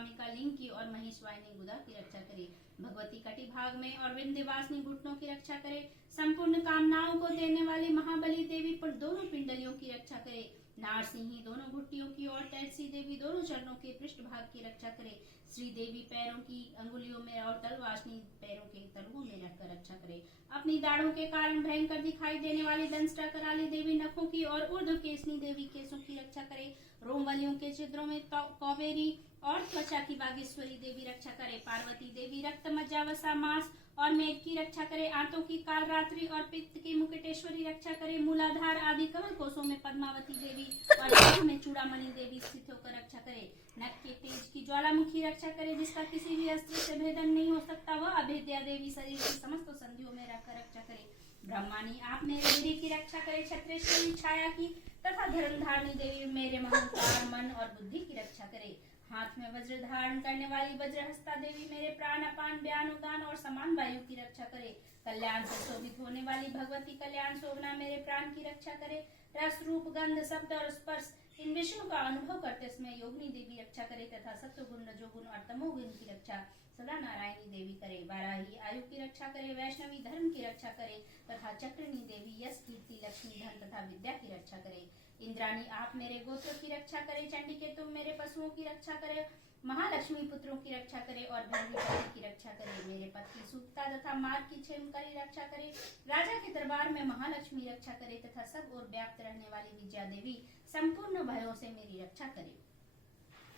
कामिका लिंग की और महेशवाहिनी गुदा की रक्षा करे। भगवती कटी भाग में और विंध्यवासिनी घुटनों की रक्षा करे। संपूर्ण कामनाओं को देने वाली महाबली देवी पर दोनों पिंडलियों की रक्षा करे। नारसिंही दोनों घुट्टियों की और तैलसी देवी दोनों चरणों के पृष्ठ भाग की रक्षा करे। श्री देवी पैरों की अंगुलियों में और तलवासनी पैरों के तलुओं में रखकर रक्षा करे। अपनी दाढ़ों के कारण भयंकर दिखाई देने वाली दंष्टा कराली देवी नखों की और ऊर्ध्व केसनी देवी केसों की रक्षा करे। रोमवलियों के छिद्रों में कौबेरी और त्वचा की बागेश्वरी देवी रक्षा करे। पार्वती देवी रक्त मज्जा वसा मांस और मेघ की रक्षा करे। आंतों की कालरात्रि और पित्त की मुकुटेश्वरी रक्षा करे। मूलाधार आदि कमल कोशों में पद्मावती देवी और देह में चूड़ामणि देवी स्थित होकर रक्षा करे। नख के तेज की ज्वालामुखी रक्षा करे, जिसका किसी भी अस्त्र से भेदन नहीं हो सकता। वह अभेद्या देवी शरीर की समस्त संधियों में रखकर रक्षा करे। ब्रह्मानी आप मेरे वीर्य की रक्षा करे। क्षत्रेश्वरी छाया की तथा धर्मधारिणी देवी मेरे अहंकार मन और बुद्धि की रक्षा करे। हाथ में वज्र धारण करने वाली वज्रहस्ता देवी मेरे प्राण अपान व्यान उदान और समान वायु की रक्षा करे। कल्याण से शोभित होने वाली भगवती कल्याण शोभना मेरे प्राण की रक्षा करे। रस रूप गंध शब्द और स्पर्श इन विषयों का अनुभव करते समय योगिनी देवी रक्षा करे तथा सत्वगुण रजोगुण और तमोगुण की रक्षा सदा नारायणी देवी करे। वाराही आयु की रक्षा करे। वैष्णवी धर्म की रक्षा करे तथा चक्रिणी देवी यश कीर्ति लक्ष्मी धन तथा विद्या की रक्षा करे। इंद्राणी आप मेरे गोत्र की रक्षा करे। चंडिके तुम मेरे पशुओं की रक्षा करे। महालक्ष्मी पुत्रों की रक्षा करे और भैरवी पति की रक्षा करे। मेरे पति सूक्ता तथा मार्ग की छिमकली रक्षा करे। राजा के दरबार में महालक्ष्मी रक्षा करे तथा सब ओर व्याप्त रहने वाली विजया देवी संपूर्ण भयों से मेरी रक्षा करे।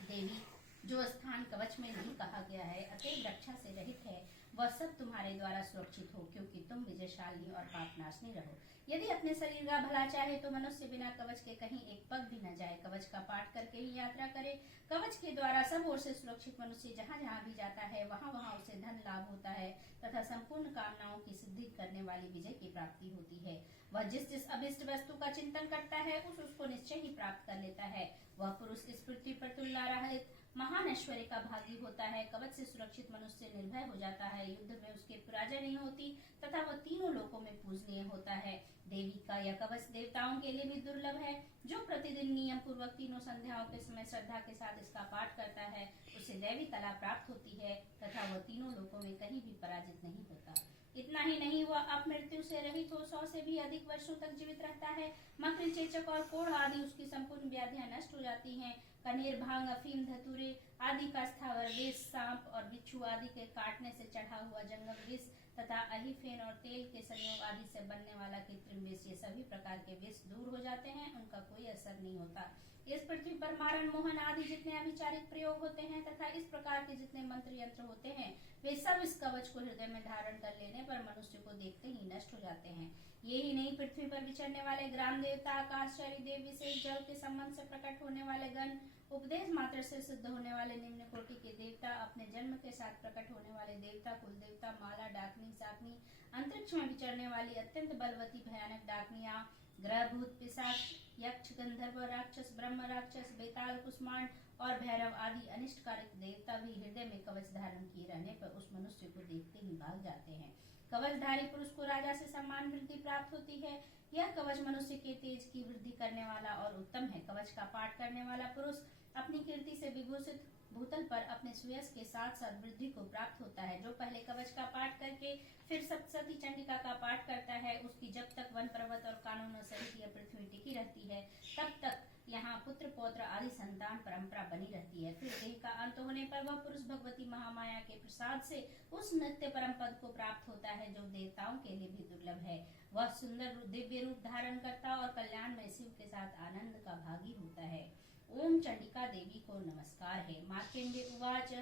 देवी जो स्थान कवच में नहीं कहा गया है अतएव रक्षा से रहित है, वह सब तुम्हारे द्वारा सुरक्षित हो, क्योंकि तुम विजयशालिनी और पापनाशनी रहो। यदि अपने शरीर का भला चाहे तो मनुष्य बिना कवच के कहीं एक पग भी न जाए। कवच का पाठ करके ही यात्रा करे। कवच के द्वारा सब ओर से सुरक्षित मनुष्य जहाँ जहाँ भी जाता है वहाँ वहाँ उसे धन लाभ होता है तथा संपूर्ण कामनाओं की सिद्धि करने वाली विजय की प्राप्ति होती है। वह जिस जिस अभिष्ट वस्तु का चिंतन करता है उसको निश्चय ही प्राप्त कर लेता है। वह पुरुष इस पृथ्वी पर तुल्ला रहित महान ऐश्वर्य का भागी होता है। कवच से सुरक्षित मनुष्य निर्भय हो जाता है। युद्ध में उसके पराजय नहीं होती तथा वह तीनों लोकों में पूजनीय होता है। देवी का यह कवच देवताओं के लिए भी दुर्लभ है। जो प्रतिदिन नियम पूर्वक तीनों संध्याओं के समय श्रद्धा के साथ इसका पाठ करता है उसे दैवी कला प्राप्त होती है तथा वह तीनों लोकों में कहीं भी पराजित नहीं होता। इतना ही नहीं, वह अपमृत्यु से रहित हो 100 से भी अधिक वर्षों तक जीवित रहता है। मक्र चेचक और कोढ़ आदि उसकी संपूर्ण व्याधियां नष्ट हो जाती हैं। कनेर भांग अफीम धतूरे आदि का स्थावर विष, सांप और बिच्छू आदि के काटने से चढ़ा हुआ जंगम विष तथा अहिफेन और तेल के संयोग आदि से बनने वाला कृत्रिम विष, ये सभी प्रकार के विष दूर हो जाते हैं, उनका कोई असर नहीं होता। इस पृथ्वी पर मारण मोहन आदि जितने अभिचारिक प्रयोग होते हैं तथा इस प्रकार के जितने मंत्र यंत्र होते हैं वे सब इस कवच को हृदय में धारण कर लेने पर मनुष्य को देखते ही नष्ट हो जाते हैं। ये ही नहीं, पृथ्वी पर विचरने वाले ग्राम देवता, आकाशचारी देव, विशेष जल के संबंध से प्रकट होने वाले गण, उपदेश मात्र से सिद्ध होने वाले निम्न कोटि के देवता, अपने जन्म के साथ प्रकट होने वाले देवता, कुल देवता, माला, डाकनी, साकनी, अंतरिक्ष में विचरने वाली अत्यंत बलवती भयानक डाकनिया, ग्रह, भूत, पिशाच, यक्ष, गंधर्व, राक्षस, ब्रह्म राक्षस, बेताल, कुष्मांड और भैरव आदि अनिष्टकारक देवता भी हृदय में कवच धारण किए रहने पर उस मनुष्य को देखते ही भाग जाते हैं। कवचधारी पुरुष को राजा से सम्मान वृद्धि प्राप्त होती है। यह कवच मनुष्य के तेज की वृद्धि करने वाला और उत्तम है। कवच का पाठ करने वाला पुरुष अपनी कीर्ति से विभूषित भूतल पर अपने सुयश के साथ साथ वृद्धि को प्राप्त होता है। जो पहले कवच का पाठ करके फिर सप्तशती चंडिका का पाठ करता है, उसकी जब तक वन पर्वत और कानूनों सहित यह पृथ्वी टिकी रहती है तब तक यहाँ पुत्र पौत्र आदि संतान परंपरा बनी रहती है। फिर देह का अंत होने पर वह पुरुष भगवती महामाया के प्रसाद से उस नित्य परम पद को प्राप्त होता है जो देवताओं के लिए भी दुर्लभ है। वह सुंदर दिव्य रूप धारण करता और कल्याण में शिव के साथ आनंद का भागी होता है। ओम चंडिका देवी को नमस्कार है। मार्कंडेय उवाच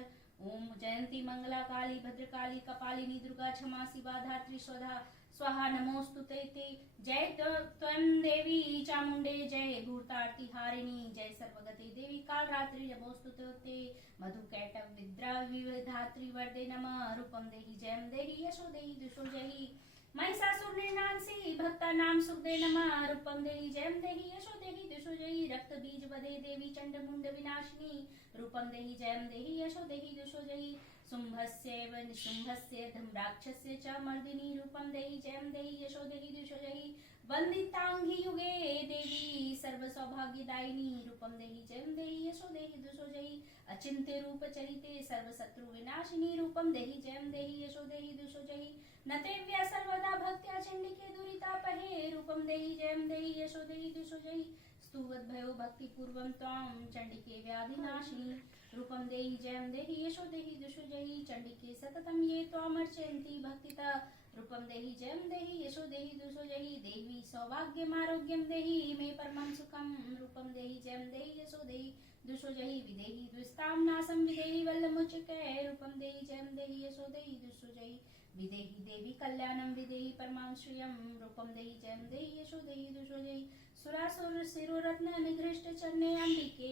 ओम जयंती मंगला काली भद्रकाली कपालिनी दुर्गा क्षमा शिवा धात्री स्वधा स्वाहा नमोस्तुते ते। जय त्वं देवी चामुंडे जय भूतार्ति हारिणी जय सर्वगते देवी कालरात्रि नमोस्तुते ते। मधु कैटव विद्रा विधात्री वरदे नमः रूपम देहि जयम देहि यशो देहि दुषो जहि। महिषासुर निर्नांसी भक्ता नाम सुखदे नमः रूपम देहि जयम देहि यशो देहि दुषो जहि। रक्त बीज वदे देवी चंड मुंड विनाशिनी रूपम देहि जयम देहि यशो देहि दुषो जहि। शुंभस्यैव निशुंभस्य धूम्राक्षस्य च मर्दिनी रूपम देहि जयम देहि यशो देहि दुषो जहि। वंदितांघि युगे देवी सर्व सौभाग्यदायिनी रूपम देहि जयम देहि यशो देहि दुषो जहि। अचिंत्य रूप चरिते सर्व शत्रु विनाशिनी रूपम देहि जयम देहि यशो देहि दुषो जहि नतेव्या सर्वदा भक्त्या चंडिके दुरिता पहे रूपम देहि जयम देहि यशो देहि दुषो जहि स्तुवद भयो भक्ति पूर्वम त्वां चंडिके व्याधिनाशिनी रूपम देहि जयम देहि यशो देहि दुषो जहि चंडिके सततम ये त्वामर्चयन्ति भक्तिता रूपम देहि जयम देहि यशो देहि दुषो जहि देवी सौभाग्यम आरोग्यम देहि मे परमं सुखम रूपम देहि जयम देहि यशो देहि दुषो जहि विदेहि द्विस्ताम नासम विदेहि वल्लमुच्चके रूपम देहि जयम देहि यशो देहि दुषो जहि विदेहि देवी कल्याणम विदेहि परमां श्रियम रूपम देहि जयम देहि यशो देहि दुषो जहि सुरासुर शिरोरत्न निगृष्ट चरणे अंबिके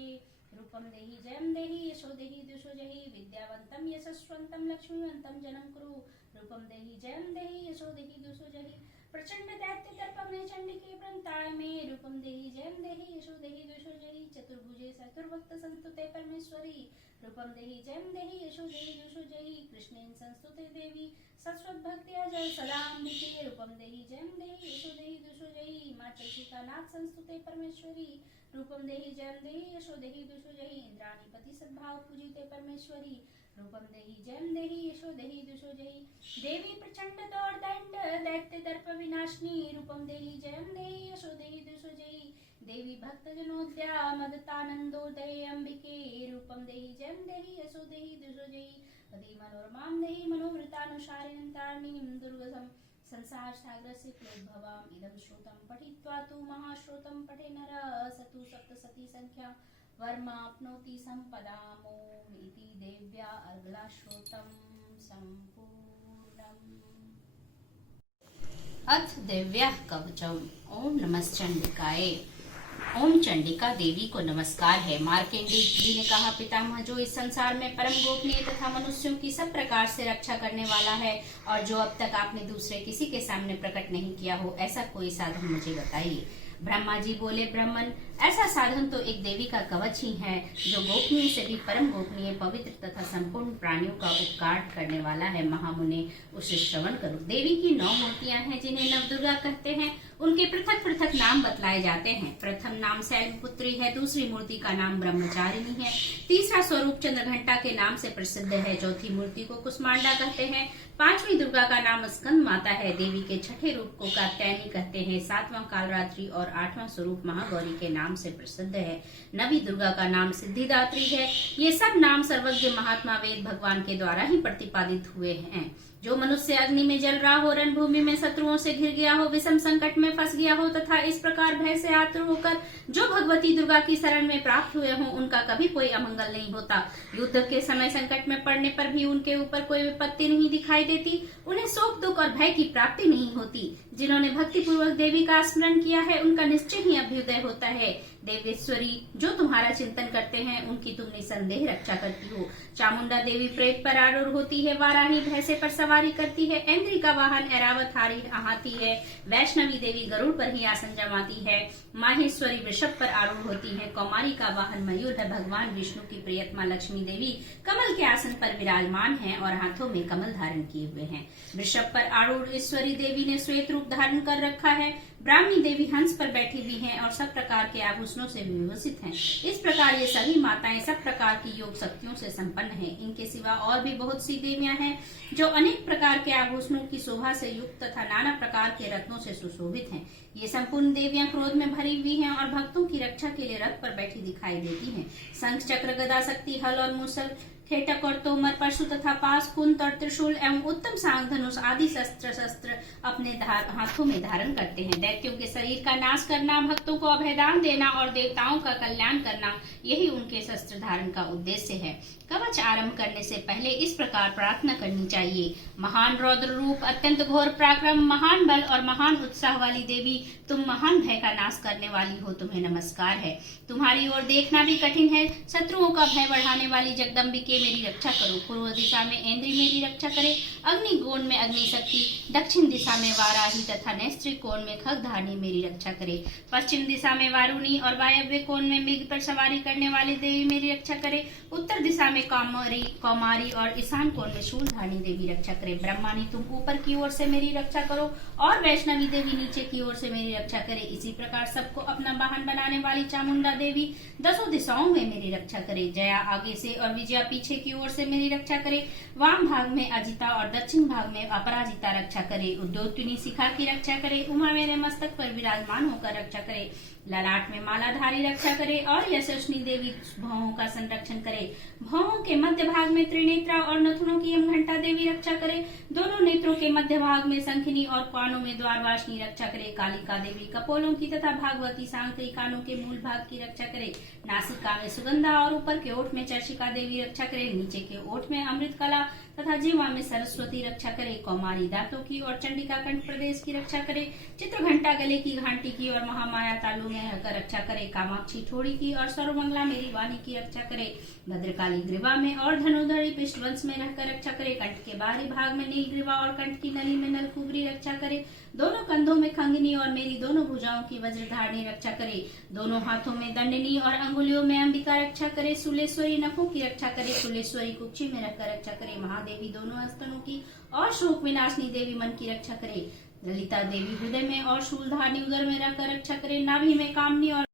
रूपम देहि जयम देहि यशो देहि दुषो जहि विद्यावंतम यशस्वंतम लक्ष्मीवंतम जनम कुरु रूपम देहि जयम देहि यशो देहि दुषो जहि प्रचंड दैत्य दर्पमे चंडिके प्रणताय मे रूपम देहि जयम देहि यशो देहि दुषो जहि चतुर्भुजे चतुर्भक्त संस्तुते परमेश्वरी रूपम देहि जयम देहि यशो देहि दुषो जहि कृष्णेन संस्तुते देवी सत्स्वत भक्त्या जय सदाम्बिके रूपम देहि जयम देहि यशो देहि दुषो जहि मां चंडिका नाथ संस्तुते परमेश्वरी रूपम देहि जयम देहि यशो देहि दुषो जहि इंद्राणीपति सद्भाव पूजिते परमेश्वरी रूपम देहि जयम देहि यशो देहि दुषो जहि देवी प्रचंड दौड़ दंड दैत्य दर्प विनाशिनी रूपम देहि जयम देहि यशो देहि दुषो जहि देवी भक्त जनोद्या मदतानंदोदय अंबिके रूपम देहि जयम देहि यशो देहि दुषो जहि पदी मनोरमां देहि मनोवृतानुसारिणीं तारिणीं दुर्गसं संसार सागरस्य प्लोद्भवाम् इदं श्रुतं पठित्वा तु महाश्रुतं पठे नरः स तु सप्तशती संख्या वर्माप्नोति संपदाम् ॐ इति देव्या अर्गला श्रुतं सम्पूर्णम्। अथ दिव्या कवचम। ओम नमश्चंडिकाय। ओम चंडिका देवी को नमस्कार है। मार्कंडेय जी ने कहा, पितामह, जो इस संसार में परम गोपनीय तथा मनुष्यों की सब प्रकार से रक्षा करने वाला है और जो अब तक आपने दूसरे किसी के सामने प्रकट नहीं किया हो, ऐसा कोई साधन मुझे बताइए। ब्रह्मा जी बोले, ब्राह्मण, ऐसा साधन तो एक देवी का कवच ही है जो गोपनीय से भी परम गोपनीय, पवित्र तथा संपूर्ण प्राणियों का उपकार करने वाला है। महामुने, उसे श्रवण करो। देवी की 9 मूर्तियां हैं जिन्हें नवदुर्गा कहते हैं। उनके पृथक पृथक नाम बतलाए जाते हैं। प्रथम नाम शैलपुत्री है, दूसरी मूर्ति का नाम ब्रह्मचारिणी है, तीसरा स्वरूप चंद्रघंटा के नाम से प्रसिद्ध है, चौथी मूर्ति को कुष्मांडा कहते हैं, 5वीं दुर्गा का नाम स्कंद माता है, देवी के छठे रूप को कात्यायनी कहते हैं, 7वां कालरात्रि और 8वां स्वरूप महागौरी के नाम से प्रसिद्ध है, 9वीं दुर्गा का नाम सिद्धिदात्री है। ये सब नाम सर्वज्ञ महात्मा वेद भगवान के द्वारा ही प्रतिपादित हुए हैं। जो मनुष्य अग्नि में जल रहा हो, रणभूमि में शत्रुओं से घिर गया हो, विषम संकट में फंस गया हो तथा इस प्रकार भय से आतुर होकर जो भगवती दुर्गा की शरण में प्राप्त हुए हों, उनका कभी कोई अमंगल नहीं होता। युद्ध के समय संकट में पड़ने पर भी उनके ऊपर कोई विपत्ति नहीं दिखाई देती। उन्हें शोक, दुख और भय की प्राप्ति नहीं होती। जिन्होंने भक्ति पूर्वक देवी का स्मरण किया है, उनका निश्चय ही अभ्युदय होता है। देवेश्वरी, जो तुम्हारा चिंतन करते हैं, उनकी तुम निसंदेह रक्षा करती हो। चामुंडा देवी प्रेत पर आरूढ़ होती है, वाराही भैंसे पर सवारी करती है, ऐन्द्री का वाहन ऐरावत हाथी है, वैष्णवी देवी गरुड़ पर ही आसन जमाती है, माहेश्वरी वृषभ पर आरूढ़ होती है, कौमारी का वाहन मयूर है, भगवान विष्णु की प्रियतमा लक्ष्मी देवी कमल के आसन पर विराजमान है और हाथों में कमल धारण किए हुए हैं। वृषभ पर आरूढ़ ईश्वरी देवी ने श्वेत रूप धारण कर रखा है। ब्राह्मी देवी हंस पर बैठी हुई हैं और सब प्रकार के आभूषणों से विभूषित हैं। इस प्रकार ये सभी माताएं सब प्रकार की योग शक्तियों से संपन्न हैं। इनके सिवा और भी बहुत सी देवियां हैं जो अनेक प्रकार के आभूषणों की शोभा से युक्त तथा नाना प्रकार के रत्नों से सुशोभित हैं। ये संपूर्ण देवियां क्रोध में भरी हुई हैं और भक्तों की रक्षा के लिए रथ पर बैठी दिखाई देती हैं। शंख, चक्र, गदा, शक्ति, हल और मूसल, ठेटक और तोमर, परशु तथा पास, कुंत और त्रिशूल एवं उत्तम सांग धनुष आदि शस्त्र अपने हाथों में धारण करते हैं। दैत्यों के शरीर का नाश करना, भक्तों को अभयदान देना और देवताओं का कल्याण करना, यही उनके शस्त्र धारण का उद्देश्य है। कवच आरंभ करने से पहले इस प्रकार प्रार्थना करनी चाहिए। महान रौद्र रूप, अत्यंत घोर पराक्रम, महान बल और महान उत्साह वाली देवी, तुम महान भय का नाश करने वाली हो, तुम्हें नमस्कार है। तुम्हारी ओर देखना भी कठिन है। शत्रुओं का भय बढ़ाने वाली जगदम्बिके मेरी रक्षा करो। पूर्व दिशा में ऐन्द्री मेरी रक्षा करे। अग्नि कोण में अग्नि शक्ति, दक्षिण दिशा में वाराही तथा नैस्त्रिक कोण में खगधारणी मेरी रक्षा करे। पश्चिम दिशा में वारुणी और वायव्य कोण में मेघ पर सवारी करने वाली देवी मेरी रक्षा करे। उत्तर दिशा में कौमारी और ईशान कोण में शूलधारणी देवी रक्षा करे। ब्रह्मानी तुम ऊपर की ओर से मेरी रक्षा करो और वैष्णवी देवी नीचे की ओर से मेरी रक्षा करे। इसी प्रकार सबको अपना वाहन बनाने वाली चामुंडा देवी दसों दिशाओं में मेरी रक्षा करे। जया आगे से और विजया पीछे की ओर से मेरी रक्षा करे। वाम भाग में अजिता और दक्षिण भाग में अपराजिता रक्षा करे। उद्योतनी शिखा की रक्षा करे। उमा मेरे मस्तक पर विराजमान होकर रक्षा करे। ललाट में मालाधारी रक्षा करे और यशस्विनी देवी भौहों का संरक्षण करे। भौहों के मध्य भाग में त्रिनेत्रा और नथुनों की यमघंटा देवी रक्षा करे। दोनों नेत्रों के मध्य भाग में शंखिनी और कानों में द्वारवासिनी रक्षा करे। कालिका देवी कपोलों की तथा भागवती सांकरी कानों के मूल भाग की रक्षा करे। नासिका में सुगंधा और ऊपर के ओठ में चर्चिका देवी रक्षा करे। नीचे के ओठ में अमृत कला तथा जीवा में सरस्वती रक्षा करे। कौमारी दांतों की और चंडिका कंठ प्रदेश की रक्षा करे। चित्रघंटा गले की घंटी की और महामाया तालु में रहकर रक्षा करे। कामाक्षी ठोड़ी की और सर्वमंगला मेरी वाणी की रक्षा करे। भद्रकाली ग्रीवा में और धनुधरी पृष्ठवंश में रहकर रक्षा करे। कंठ के बाहरी भाग में नील ग्रीवा और कंठ की नली में नलकुबरी रक्षा करे। दोनों कंधों में खंगिनी और मेरी दोनों भुजाओं की वज्रधारणी रक्षा करे। दोनों हाथों में दंडनी और अंगुलियों में अंबिका रक्षा करे। सुलेश्वरी नखों की रक्षा करे। सुलेश्वरी कुक्षी में रहकर रक्षा करे। महादेवी दोनों स्तनों की और शोक विनाशनी देवी मन की रक्षा करे। ललिता देवी हृदय में और शूलधारणी उदर में रहकर रक्षा करे। नाभि में कामनी और